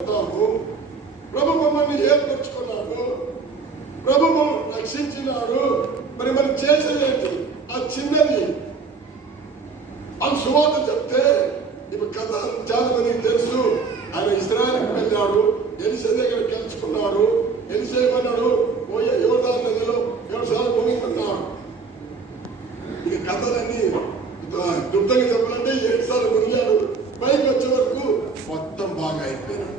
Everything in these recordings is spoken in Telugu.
ప్రభు మమ్మల్ని ఏర్పరచుకున్నాడు, ప్రభు మమ్మల్ని రక్షించినాడు. మరి మనం చేసేది ఆ చిన్నది ఆ సువార్త చెప్తే ఇప్పుడు కథ చాలా మందికి తెలుసు. ఆయన ఇజ్రాయెల్కి వెళ్ళాడు, ఎలిసే దగ్గర కలుసుకున్నాడు. ఎలిసే ఏమన్నాడు, పోయే యోర్దాను నదిలో 7 సార్లు మునిగిపోన్నాడు. ఇక కథలన్నీ దుర్దంగా చెప్పాలంటే 7 సార్లు మునిగాడు. పైకి వచ్చే వరకు మొత్తం బాగా అయిపోయినాడు.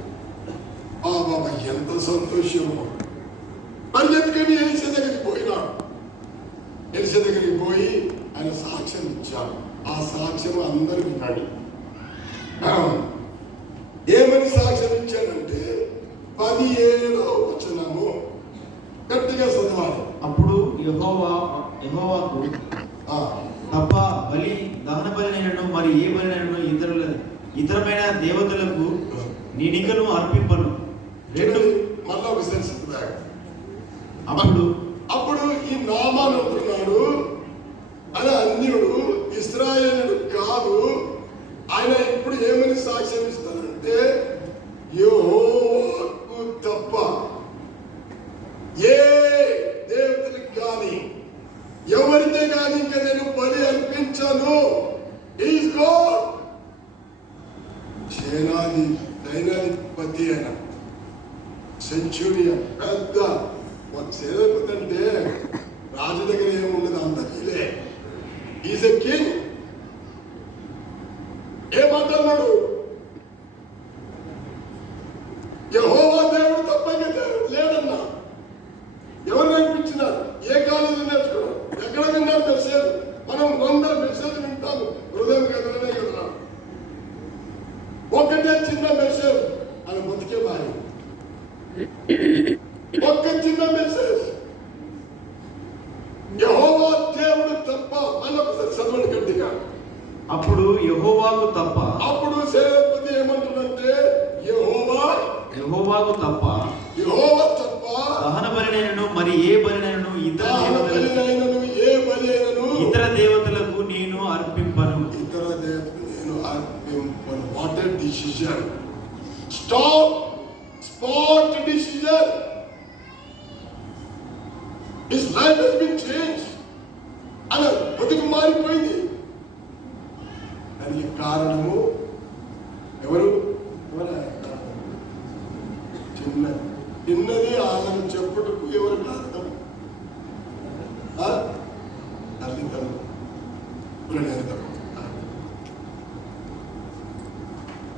ఆ బాబా ఎంత సంతోషమో. మరి ఎందుకని ఎలిసే దగ్గరికి పోయినాడు. ఎలిసే దగ్గరికి పోయి ఆయన సాక్ష్యం ఇచ్చాడు. ఆ సాక్ష్యం అందరూ విన్నాడు. ఏమని సాక్ష్యం ఇచ్చాడంటే 17వ వచనము గట్టిగా చదవాలి. అప్పుడు యెహోవాకు తప్ప బలి దహన బలినైనను మరి ఏ బలినైనను ఇతరమైన దేవతలకు నేనికను అర్పింపను. మళ్ళా ఒకసారి అప్పుడు ఈ నామాను అంటున్నాడు. అని అన్యుడు, ఇశ్రాయేలుడు కాదు. ఆయన ఇప్పుడు ఏమని సాక్ష్యం ఇస్తారంటే యెహోవాకు తప్ప ఏ దేవతలకు కానీ ఎవరితే కానీ ఇంకా నేను బలి అర్పించాను. Is God. సేనాధిపతి అయిన సెంచురియన్ పెద్ద సేనాధిపతి అంటే రాజు దగ్గర ఏముండదు, అంత ఫీలే. Is a king. ఏమంటున్నాడు? యెహోవా దేవుడు తప్ప దేవుడు లేడన్నా. ఎవరు నేర్పించినారు? ఏ కాలేజీ నేర్చుకున్నాం? ఎక్కడ విన్నాం మెసేజ్? మనం 100 మెసేజ్ వింటాము, హృదయం కదలనే కదా. ఒకటే చిన్న మెసేజ్, అది బతికే బాయి. ఒక్క చిన్న మెసేజ్, యెహోవా దేవుడు తప్ప. మళ్ళొకసారి చదవండి గట్టిగా. అప్పుడు యెహోవాకు తప్ప. అప్పుడు సేనాధిపతి ఏమంటున్నంటే యెహోవాకు తప్ప దహన బలినైనను మరి ఏ బలినైనను ఇతర దేవతలకు నేను అర్పింపను. What a decision. Spot decision. His life has been changed. అలా బతుకు మారిపోయింది. దానికి కారణము ఎవరు? చిన్నది ఆదరణ చెప్పుటకు ఎవరు కారణం? తల్లిదండ్రులు.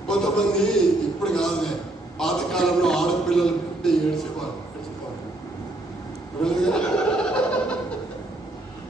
కొంతమంది ఇప్పుడు కాదులే, పాతకాలంలో